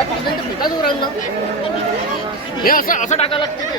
पाण्याचं पिठाचं राहील ना हे असं असं टाकायला लागते ते